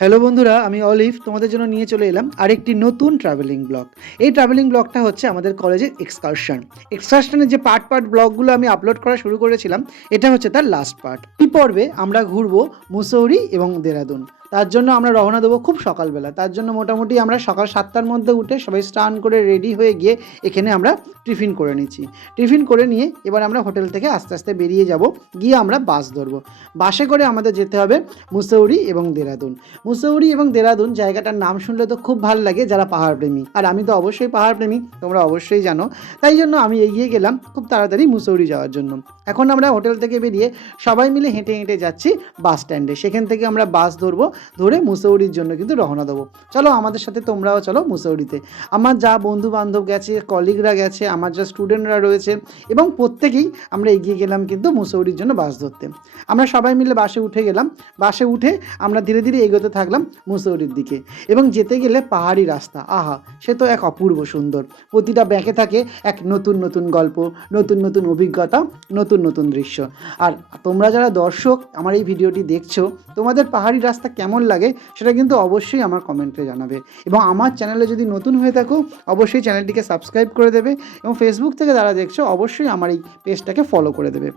Hello বন্ধুরা, আমি olive, তোমাদের জন্য নিয়ে চলে এলাম আরেকটি নতুন ট্রাভেলিং ব্লগ এই ট্রাভেলিং ব্লগটা হচ্ছে আমাদের কলেজের এক্সকারশন এক্সকারশনের যে পার্ট পার্ট ব্লগগুলো আমি আপলোড করা শুরু করেছিলাম, এটা হচ্ছে তার লাস্ট পার্ট এই পর্বে আমরা ঘুরবো মুসৌরি এবং দেরাদুন। তার জন্য আমরা রওনা দেবো খুব সকালবেলা। তার জন্য মোটামুটি আমরা সকাল সাতটার মধ্যে উঠে সবাই স্নান করে রেডি হয়ে গিয়ে এখানে আমরা টিফিন করে নিচ্ছি। টিফিন করে নিয়ে এবার আমরা হোটেল থেকে আস্তে আস্তে বেরিয়ে যাব, গিয়ে আমরা বাস ধরবো। বাসে করে আমাদের যেতে হবে মুসৌরি এবং দেরাদুন। মুসৌরি এবং দেরাদুন জায়গাটার নাম শুনলে তো খুব ভালো লাগে, যারা পাহাড় প্রেমী আর আমি তো অবশ্যই পাহাড় প্রেমী তোমরা অবশ্যই জানো। তাই জন্য আমি এগিয়ে গেলাম খুব তাড়াতাড়ি মুসৌরি যাওয়ার জন্য। এখন আমরা হোটেল থেকে বেরিয়ে সবাই মিলে হেঁটে হেঁটে যাচ্ছি বাস স্ট্যান্ডে। সেখান থেকে আমরা বাস ধরবো ধরে মুসৌরির জন্য কিন্তু রওনা দেবো। চলো আমাদের সাথে তোমরাও চলো মুসৌরিতে। আমার যা বন্ধু বান্ধব গেছে কলিগরা গেছে, আমার যা স্টুডেন্টরা রয়েছে এবং প্রত্যেকেই আমরা এগিয়ে গেলাম কিন্তু মুসৌরির জন্য বাস ধরতে। আমরা সবাই মিলে বাসে উঠে গেলাম। বাসে উঠে আমরা ধীরে ধীরে এগোতে থাকলাম মুসৌরির দিকে এবং যেতে গেলে পাহাড়ি রাস্তা। আহা, সে তো এক অপূর্ব সুন্দর। প্রতিটা ব্যাঁকে থাকে এক নতুন নতুন গল্প, নতুন নতুন অভিজ্ঞতা, নতুন নতুন দৃশ্য। আর তোমরা যারা দর্শক আমার এই ভিডিওটি দেখছ, তোমাদের পাহাড়ি রাস্তা কেমন লাগে সেটা কিন্তু অবশ্যই আমার কমেন্টে জানাবে। এবং আমার চ্যানেলে যদি নতুন হয়ে থাকো, অবশ্যই চ্যানেলটিকে সাবস্ক্রাইব করে দেবে এবং ফেসবুক থেকে যারা দেখছ, অবশ্যই আমার এই পেজটাকে ফলো করে দেবে।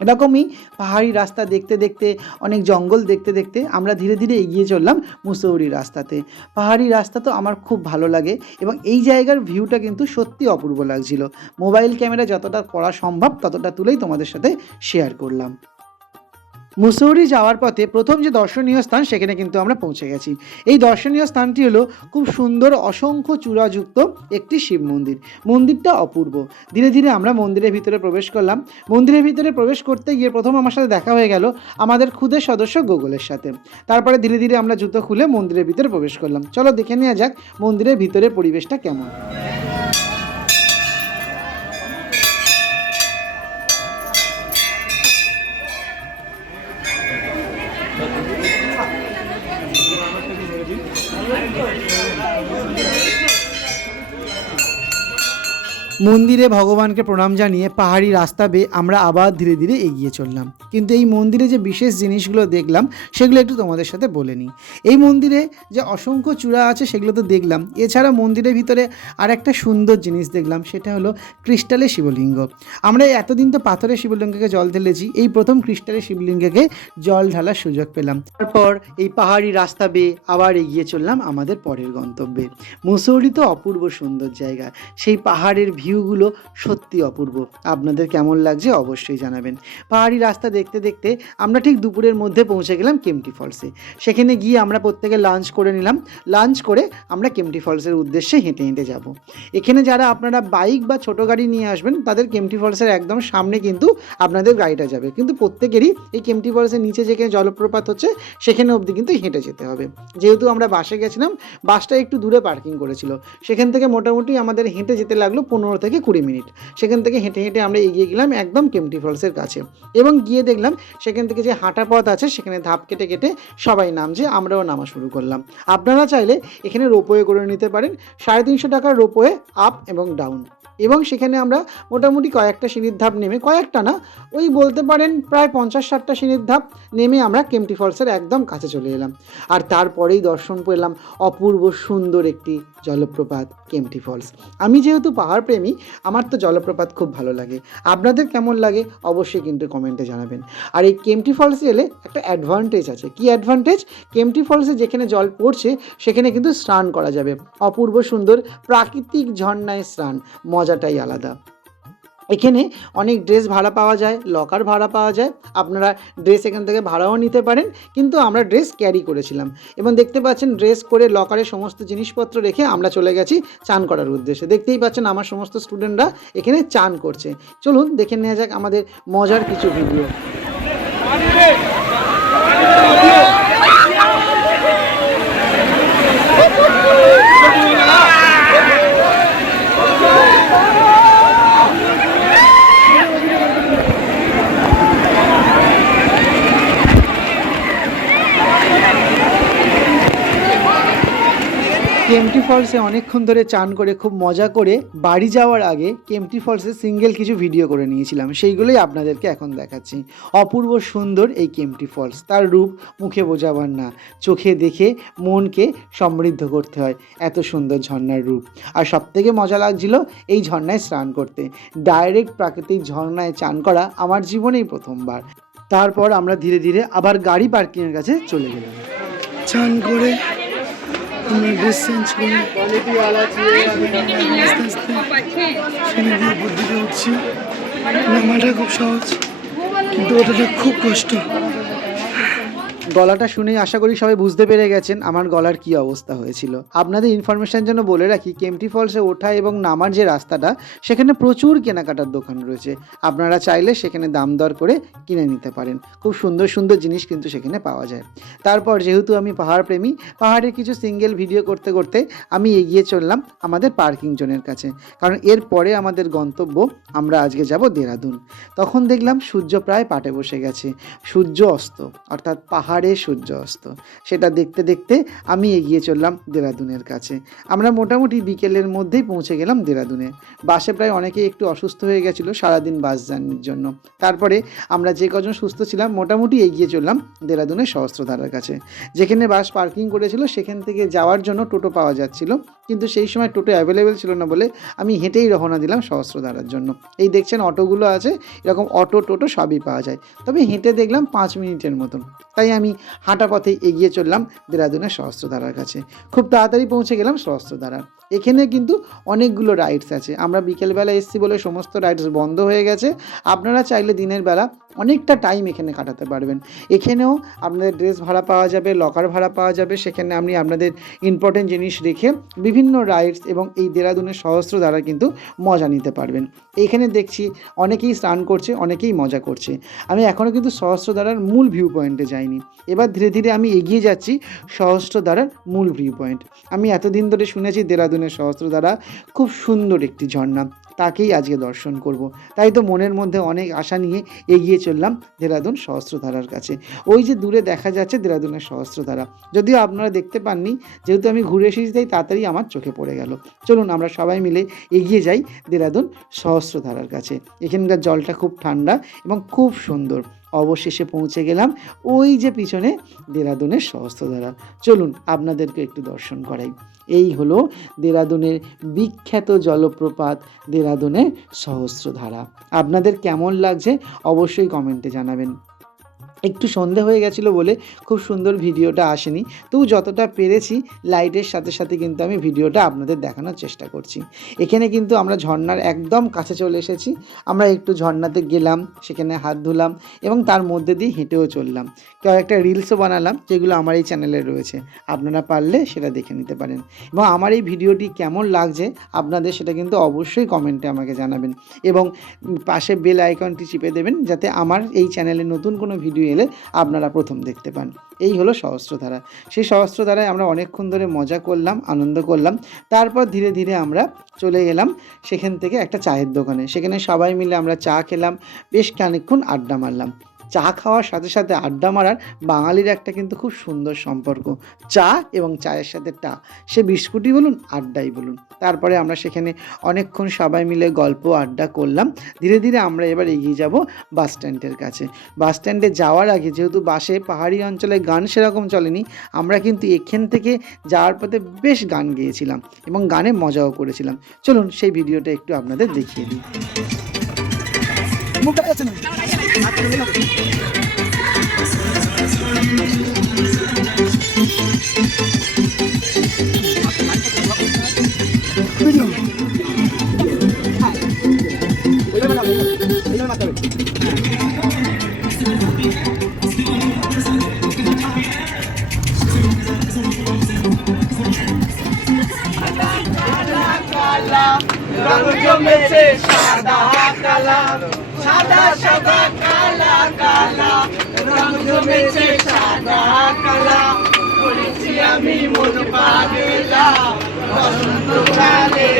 এরকমই পাহাড়ি রাস্তা দেখতে দেখতে, অনেক জঙ্গল দেখতে দেখতে আমরা ধীরে ধীরে এগিয়ে চললাম মুসৌরি রাস্তাতে। পাহাড়ি রাস্তা তো আমার খুব ভালো লাগে এবং এই জায়গার ভিউটা কিন্তু সত্যি অপূর্ব লাগছিল। মোবাইল ক্যামেরা যতটা করা সম্ভব, ততটা তুলেই তোমাদের সাথে শেয়ার করলাম। মুসৌরি যাওয়ার পথে প্রথম যে দর্শনীয় স্থান, সেখানে কিন্তু আমরা পৌঁছে গেছি। এই দর্শনীয় স্থানটি হলো খুব সুন্দর, অসংখ্য চূড়াযুক্ত একটি শিব মন্দির। মন্দিরটা অপূর্ব। ধীরে ধীরে আমরা মন্দিরের ভিতরে প্রবেশ করলাম। মন্দিরের ভিতরে প্রবেশ করতে গিয়ে প্রথম আমার সাথে দেখা হয়ে গেল আমাদের খুদের সদস্য গোগলের সাথে। তারপরে ধীরে ধীরে আমরা জুতো খুলে মন্দিরের ভিতরে প্রবেশ করলাম। চলো দেখে নেওয়া যাক মন্দিরের ভিতরে পরিবেশটা কেমন। মন্দিরে ভগবানকে প্রণাম জানিয়ে পাহাড়ি রাস্তা বেয়ে আমরা আবার ধীরে ধীরে এগিয়ে চললাম। কিন্তু এই মন্দিরে যে বিশেষ জিনিসগুলো দেখলাম, সেগুলো একটু তোমাদের সাথে বলে নিই। এই মন্দিরে যে অসংখ্য চূড়া আছে, সেগুলো তো দেখলাম। এছাড়া মন্দিরের ভিতরে আর একটা সুন্দর জিনিস দেখলাম, সেটা হলো ক্রিস্টালের শিবলিঙ্গ। আমরা এতদিন তো পাথরের শিবলিঙ্গকে জল ঢেলেছি, এই প্রথম ক্রিস্টালের শিবলিঙ্গকে জল ঢালার সুযোগ পেলাম। তারপর এই পাহাড়ি রাস্তা বেয়ে আবার এগিয়ে চললাম আমাদের পরের গন্তব্যে। মুসৌরি তো অপূর্ব সুন্দর জায়গা। সেই পাহাড়ের ভিউগুলো সত্যি অপূর্ব। আপনাদের কেমন লাগছে অবশ্যই জানাবেন। পাহাড়ি রাস্তা দেখতে দেখতে আমরা ঠিক দুপুরের মধ্যে পৌঁছে গেলাম কেমটি ফলসে। সেখানে গিয়ে আমরা প্রত্যেকে লাঞ্চ করে নিলাম। লাঞ্চ করে আমরা কেমটি ফলসের উদ্দেশ্যে হেঁটে হেঁটে যাব। এখানে যারা আপনারা বাইক বা ছোট গাড়ি নিয়ে আসবেন, তাদের কেমটি ফলসের একদম সামনে কিন্তু আপনাদের গাড়িটা যাবে। কিন্তু প্রত্যেকেরই এই কেমটি ফলসের নিচে যেখানে জলপ্রপাত হচ্ছে, সেখানে অবধি কিন্তু হেঁটে যেতে হবে। যেহেতু আমরা বাসে গেছিলাম, বাসটা একটু দূরে পার্কিং করেছিল। সেখান থেকে মোটামুটি আমাদের হেঁটে যেতে লাগল পনেরো থেকে কুড়ি মিনিট। সেখান থেকে হেঁটে হেঁটে আমরা এগিয়ে গেলাম একদম কেমটি ফলসের কাছে। এবং গিয়ে দেখলাম সেখান থেকে যে হাঁটা পথ আছে, সেখানে ধাপ কেটে কেটে সবাই নামছে, আমরাও নামা শুরু করলাম। আপনারা চাইলে এখানে রোপওয়ে করে নিতে পারেন, সাড়ে তিনশো টাকার রোপওয়ে, আপ এবং ডাউন। এবং সেখানে আমরা মোটামুটি কয়েকটা সিঁড়ির ধাপ নেমে, কয়েকটা না, ওই বলতে পারেন প্রায় পঞ্চাশ ষাটটা সিঁড়ির ধাপ নেমে আমরা কেমটি ফলসের একদম কাছে চলে এলাম। আর তারপরেই দর্শন পেলাম অপূর্ব সুন্দর একটি জলপ্রপাত, কেমটি ফলস। আমি যেহেতু পাহাড় প্রেমী আমার তো জলপ্রপাত খুব ভালো লাগে। আপনাদের কেমন লাগে অবশ্যই কিন্তু কমেন্টে জানাবেন। আর এই কেমটি ফলসে এলে একটা অ্যাডভান্টেজ আছে। কি অ্যাডভান্টেজ কেমটি ফলসে যেখানে জল পড়ছে, সেখানে কিন্তু স্নান করা যাবে। অপূর্ব সুন্দর প্রাকৃতিক ঝর্ণায় স্নান। মজাটাই আলাদা। এখানে অনেক ড্রেস ভাড়া পাওয়া যায় লকার ভাড়া পাওয়া যায়। আপনারা ড্রেস এখান থেকে ভাড়াও নিতে পারেন, কিন্তু আমরা ড্রেস ক্যারি করেছিলাম। এবং দেখতে পাচ্ছেন ড্রেস করে লকারে সমস্ত জিনিসপত্র রেখে আমরা চলে গেছি চান করার উদ্দেশ্যে। দেখতেই পাচ্ছেন আমার সমস্ত স্টুডেন্টরা এখানে চান করছে। চলুন দেখে নেওয়া যাক আমাদের মজার কিছু ভিডিও কেমটি ফলসে অনেকক্ষণ ধরে চান করে, খুব মজা করে বাড়ি যাওয়ার আগে কেমটি ফলসে সিঙ্গেল কিছু ভিডিও করে নিয়েছিলাম। সেইগুলোই আপনাদেরকে এখন দেখাচ্ছি। অপূর্ব সুন্দর এই কেমটি ফলস তার রূপ মুখে বোঝাবার না, চোখে দেখে মনকে সমৃদ্ধ করতে হয়। এত সুন্দর ঝর্ণার রূপ। আর সবথেকে মজা লাগছিল এই ঝর্ণায় স্নান করতে। ডাইরেক্ট প্রাকৃতিক ঝর্ণায় চান করা আমার জীবনেই প্রথমবার। তারপর আমরা ধীরে ধীরে আবার গাড়ি পার্কিংয়ের কাছে চলে গেলাম। চান করে ড্রেস চেঞ্জ করি আস্তে আস্তে সেখানে দিয়ে বুদ্ধিতে উঠছি। নামাটা খুব সহজ, কিন্তু ওটাটা খুব কষ্ট। গলাটা শুনেই আশা করি সবাই বুঝতে পেরে গেছেন আমার গলার কি অবস্থা হয়েছিল। আপনাদের ইনফরমেশন জন্য বলে রাখি কেমটি ফলসে ওঠা এবং নামার যে রাস্তাটা, সেখানে প্রচুর কেনাকাটার দোকান রয়েছে। আপনারা চাইলে সেখানে দাম দর করে কিনে নিতে পারেন। খুব সুন্দর সুন্দর জিনিস কিন্তু সেখানে পাওয়া যায়। তারপর যেহেতু আমি পাহাড় প্রেমী পাহাড়ের কিছু সিঙ্গেল ভিডিও করতে করতে আমি এগিয়ে চললাম আমাদের পার্কিং জোনের কাছে। কারণ এরপরে আমাদের গন্তব্য, আমরা আজকে যাব দেরাদুন। তখন দেখলাম সূর্য প্রায় পাটে বসে গেছে। সূর্য অস্ত, অর্থাৎ পাহাড়ে সূর্য অস্ত। সেটা দেখতে দেখতে আমি এগিয়ে চললাম দেরাদুনের কাছে। আমরা মোটামুটি বিকেলের মধ্যেই পৌঁছে গেলাম দেরাদুনে। বাসে প্রায় অনেকেই একটু অসুস্থ হয়ে গেছিল সারাদিন বাস জার্নির জন্য। তারপরে আমরা যে কজন সুস্থ ছিলাম মোটামুটি এগিয়ে চললাম দেরাদুনের সহস্রধারার কাছে। যেখানে বাস পার্কিং করেছিল সেখান থেকে যাওয়ার জন্য টোটো পাওয়া যাচ্ছিল। কিন্তু সেই সময় টোটো অ্যাভেলেবেল ছিল না বলে আমি হেঁটেই রওনা দিলাম সহস্রধারার জন্য। এই দেখছেন অটোগুলো আছে, এরকম অটো টোটো সবই পাওয়া যায়। তবে হেঁটে দেখলাম পাঁচ মিনিটের মতন। তাই আমি হাঁটা পথে এগিয়ে চললাম দেরাদুনের সহস্রধারার কাছে। খুব তাড়াতাড়ি পৌঁছে গেলাম সহস্রধারা এখানে কিন্তু অনেকগুলো রাইডস আছে। আমরা বিকেলবেলা এসেছি বলে সমস্ত রাইডস বন্ধ হয়ে গেছে। আপনারা চাইলে দিনের বেলা অনেকটা টাইম এখানে কাটাতে পারবেন। এখানেও আপনাদের ড্রেস ভাড়া পাওয়া যাবে লকার ভাড়া পাওয়া যাবে। সেখানে আপনি আপনাদের ইম্পর্টেন্ট জিনিস রেখে বিভিন্ন রাইডস এবং এই দেরাদুনের সহস্র দ্বারা কিন্তু মজা নিতে পারবেন। এখানে দেখছি অনেকেই স্নান করছে, অনেকেই মজা করছে। আমি এখনও কিন্তু সহস্র দ্বারার মূল ভিউ পয়েন্টে যাইনি। এবার ধীরে ধীরে আমি এগিয়ে যাচ্ছি সহস্র দ্বারার মূল ভিউ পয়েন্ট আমি এতদিন ধরে শুনেছি দেরাদুনের সহস্র দ্বারা খুব সুন্দর একটি ঝর্ণা। তাকেই আজকে দর্শন করব। তাই তো মনের মধ্যে অনেক আশা নিয়ে এগিয়ে চললাম দেরাদুন সহস্রধারার কাছে। ওই যে দূরে দেখা যাচ্ছে দেরাদুনের সহস্রধারা। যদিও আপনারা দেখতে পাননি, যেহেতু আমি ঘুরে এসেছি, তাই তাড়াতাড়ি আমার চোখে পড়ে গেল। চলুন আমরা সবাই মিলে এগিয়ে যাই দেরাদুন সহস্রধারার কাছে। এখানকার জলটা খুব ঠান্ডা এবং খুব সুন্দর। অবশেষে পৌঁছে গেলাম ওই যে পিছনে দেরাদুনের সহস্রধারা। চলুন আপনাদেরকে একটু দর্শন করাই। এই হলো দেরাদুনের বিখ্যাত জলপ্রপাত দেরাদুনের সহস্রধারা। আপনাদের কেমন লাগছে অবশ্যই কমেন্টে জানাবেন। একটু সন্ধে হয়ে গেছিল বলে খুব সুন্দর ভিডিওটা আসেনি। তবু যতটা পেরেছি লাইটের সাথে সাথে কিন্তু আমি ভিডিওটা আপনাদের দেখানোর চেষ্টা করছি। এখানে কিন্তু আমরা ঝর্নার একদম কাছে চলে এসেছি। আমরা একটু ঝর্ণাতে গেলাম, সেখানে হাত ধুলাম এবং তার মধ্যে দিয়ে হেঁটেও চললাম। কেউ একটা রিলসও বানালাম, যেগুলো আমার এই চ্যানেলে রয়েছে। আপনারা পারলে সেটা দেখে নিতে পারেন। এবং আমার এই ভিডিওটি কেমন লাগছে আপনাদের সেটা কিন্তু অবশ্যই কমেন্টে আমাকে জানাবেন। এবং পাশে বেল আইকনটি চিপে দেবেন, যাতে আমার এই চ্যানেলে নতুন কোনো ভিডিও এলে আপনারা প্রথম দেখতে পান। এই হলো সহস্রধারা। সেই সহস্রধারায় আমরা অনেকক্ষণ ধরে মজা করলাম, আনন্দ করলাম। তারপর ধীরে ধীরে আমরা চলে গেলাম সেখান থেকে একটা চায়ের দোকানে। সেখানে সবাই মিলে আমরা চা খেলাম, বেশ খানিকক্ষণ আড্ডা মারলাম। চা খাওয়ার সাথে সাথে আড্ডা মারার বাঙালির একটা কিন্তু খুব সুন্দর সম্পর্ক। চা এবং চায়ের সাথে টা। সে বিস্কুটই বলুন, আড্ডাই বলুন। তারপরে আমরা সেখানে অনেকক্ষণ সবাই মিলে গল্প আড্ডা করলাম। ধীরে ধীরে আমরা এবার এগিয়ে যাব বাস স্ট্যান্ডের কাছে। বাস স্ট্যান্ডে যাওয়ার আগে যেহেতু বাসে পাহাড়ি অঞ্চলে গান সেরকম চলেনি, আমরা কিন্তু এখান থেকে যাওয়ার পথে বেশ গান গেয়েছিলাম এবং গানে মজাও করেছিলাম। চলুন সেই ভিডিওটা একটু আপনাদের দেখিয়ে দিই। মুখটা যাচ্ছে না ভিডিও সাদা কালা, সাদা সাদা কালা কালা। রং জমেছে সাদা কালা। করেছি আমি মন পাগলা বসন্তকালে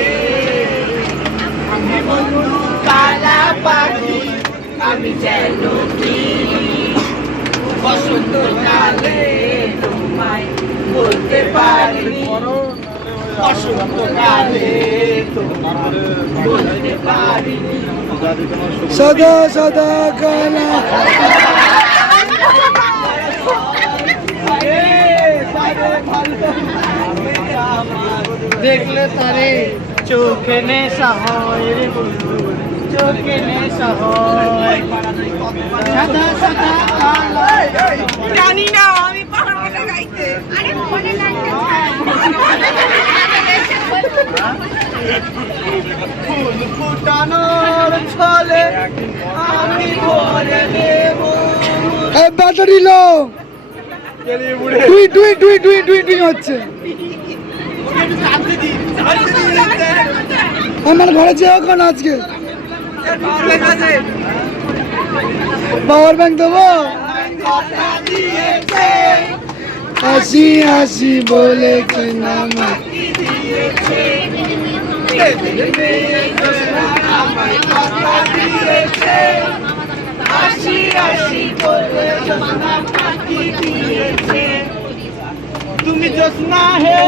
আমি বন্ধু কালা পাখি, আমি যেন কি? বসন্তকালে তোমায় বলতে পারিনি বসন্তকালে তোমার বলতে পারি সাদা সাদা কালা। দেখলে তারে চোখে নেশা হয় রে বন্ধু চোখে নেশা হয়। সাদা সাদা কালো। জানি না আমি পারব না গাইতে আরে মনে হচ্ছে। আমার ঘরে যে এখন আজকে? পাওয়ার ব্যাংক দেবো? হাসি হাসি বলে নাম তুমি জোৎস্না হে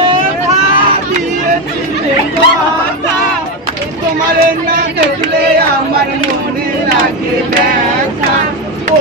তোমার না দেখলে আমার মনে লাগে ও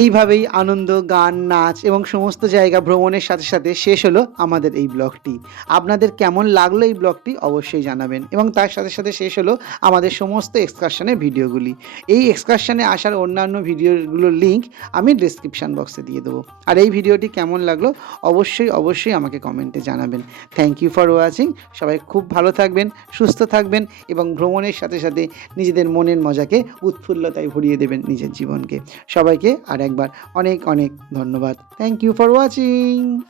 এইভাবেই আনন্দ, গান, নাচ এবং সমস্ত জায়গা ভ্রমণের সাথে সাথে শেষ হলো আমাদের এই ব্লগটি। আপনাদের কেমন লাগল এই ব্লগটি অবশ্যই জানাবেন এবং তার সাথে সাথে শেষ হলো আমাদের সমস্ত এক্সকারশনের ভিডিওগুলি এই এক্সকারশনে আসার অন্যান্য ভিডিওগুলোর লিঙ্ক আমি ডিসক্রিপশান বক্সে দিয়ে দেবো। আর এই ভিডিওটি কেমন লাগল অবশ্যই অবশ্যই আমাকে কমেন্টে জানাবেন। থ্যাংক ইউ ফর ওয়াচিং সবাই খুব ভালো থাকবেন, সুস্থ থাকবেন এবং ভ্রমণের সাথে সাথে নিজেদের মনের মজাকে উৎফুল্লতায় ভরিয়ে দেবেন নিজের জীবনকে। সবাইকে আর একবার অনেক অনেক ধন্যবাদ। Thank you for watching